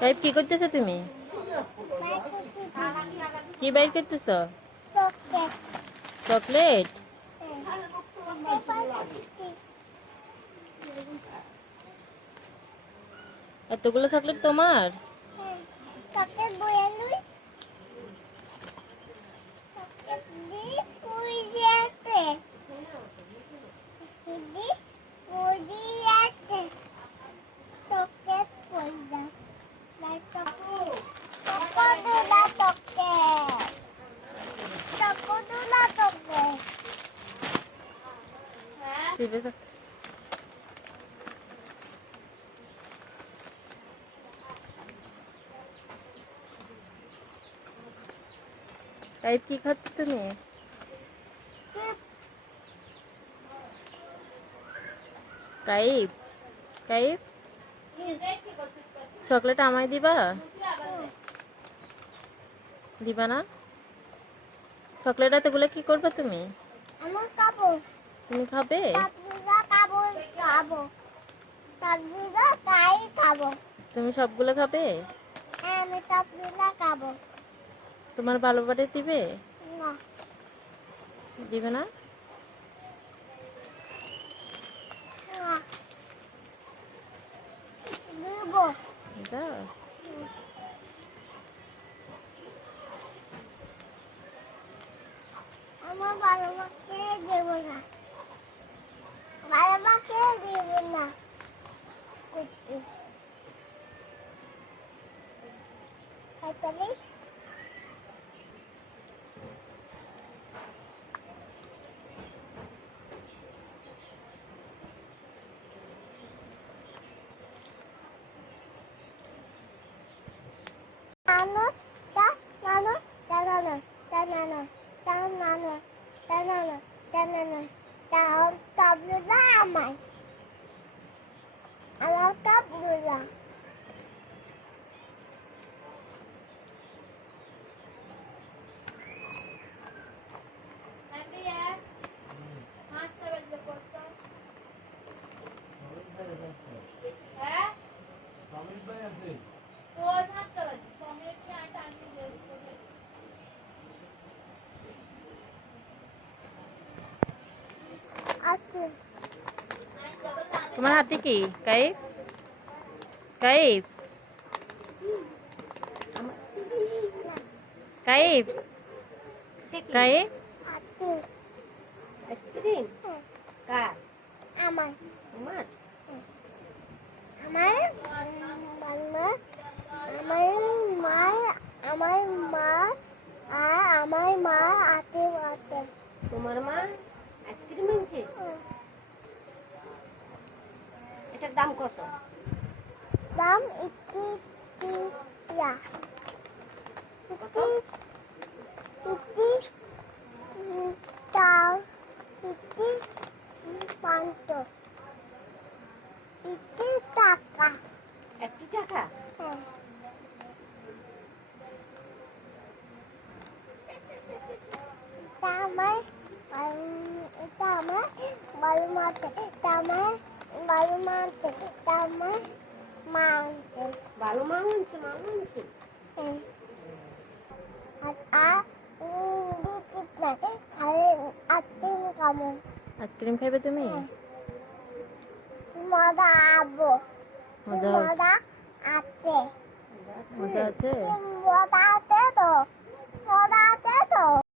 Type কি করতেছো তুমি? কি বাইর করতেছো? চকলেট। এতগুলো চকলেট তোমার? টাইপ কি খাচ্ছ তুমি? কাইপ কাইপ চকলেট আমায় দিবা? দিবা না? চকলেট এতগুলো কি করবে তুমি? তুমি খাবে? তুমি সবগুলো খাবে? তোমার ভালো পারে দিবে? দিবে না? আমার বাবা মাকে দেব না, বাবা মাকে দেব না। তাহলে নানো তা নানো নানো নানো নানো নানো নানো তাও তাবলুদা আমার আমার তাবলুদা তোমার হাতে কি কাইপ? কাইপ কাইপ কাইপ আইসক্রিম কার? আমার আমার আমার মামা আমার মা আমার মা আর আমার মা আতে আতে। তোমার মা আইসক্রিম এনেছে? এটার দাম কত? দাম 80 টাকা। কত? 80 টাকা। 80 টাকা? এটা আমার বালু মারতে, বালু মারতে, বালু মারছে মারছে। আইসক্রিম খাইবে তুমি? মজা আবো মজা মজা আছে, মজা আছে? মজা আছে তো।